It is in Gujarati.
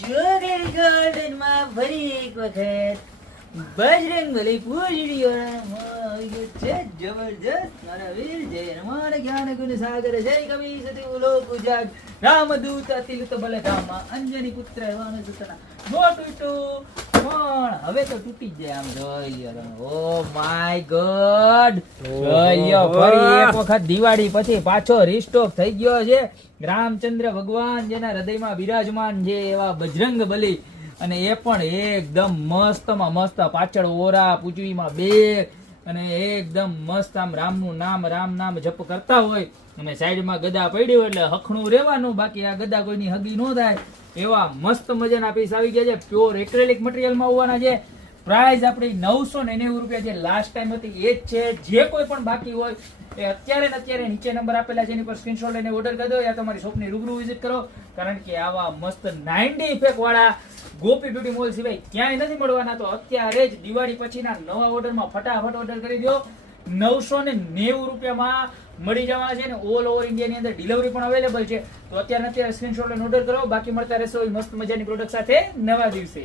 ચોકલેટ ગાર્ડન માં ફરી એક વખત બજરંગબલી પૂજડીઓ છે જબરજસ્ત મારા વીર જય રમણ જ્ઞાન ગુણ સાગર જય કવિ સતી ઉલોક ઉજાગ રામદૂત અતિલુત બલધામા અંજની પુત્ર વાન સુતના નો તૂટું પણ હવે તો તૂટી જ જાય આમ જોઈ લ્યો ઓ માય ગોડ જોઈ લ્યો ફરી એક વખત દિવાળી પછી પાછો રીસ્ટોક થઈ ગયો છે રામચંદ્ર ભગવાન જેના હૃદયમાં વિરાજમાન છે એવા બજરંગબલી અને એ પણ એકદમ મસ્તમાં મસ્ત પાછળ ઓરા પૂજવીમાં બે અને એકદમ મસ્ત આમ રામનું નામ રામ નામ જપ કરતા હોય અને સાઈડમાં ગદા પડી હોય એટલે હખણું રહેવાનું બાકી આ ગદા કોઈની હગી ન થાય એવા મસ્ત મજાના પીસ આવી ગયા છે પ્યોર એક્રેલિક મટીરિયલમાં હોવાના છે પ્રાઇસ આપણી 999 રૂપિયા જે લાસ્ટ ટાઈમ હતી એ જ છે જે કોઈ પણ બાકી હોય એ અત્યારે ને અત્યારે નીચે નંબર આપેલા છે એની પર સ્ક્રીનશોટ લઈને ઓર્ડર કરી દો યા તમારી શોપની રૂબરૂ વિઝિટ કરો કારણ કે આવા મસ્ત 90 ઇફેક્ટ વાળા ગોપી બ્યુટી મોલ સિવાય ક્યાંય નથી મળવાના તો અત્યારે જ દિવાળી પછીના નવા ઓર્ડરમાં ફટાફટ ઓર્ડર કરી દો 990 રૂપિયામાં મળી જવાના છે ને ઓલ ઓવર ઇન્ડિયાની અંદર ડિલિવરી પણ અવેલેબલ છે તો અત્યારે સ્ક્રીનશોટ લઈને ઓર્ડર કરો બાકી મળતા રહેશો મસ્ત મજાની પ્રોડક્ટ સાથે નવા દિવસે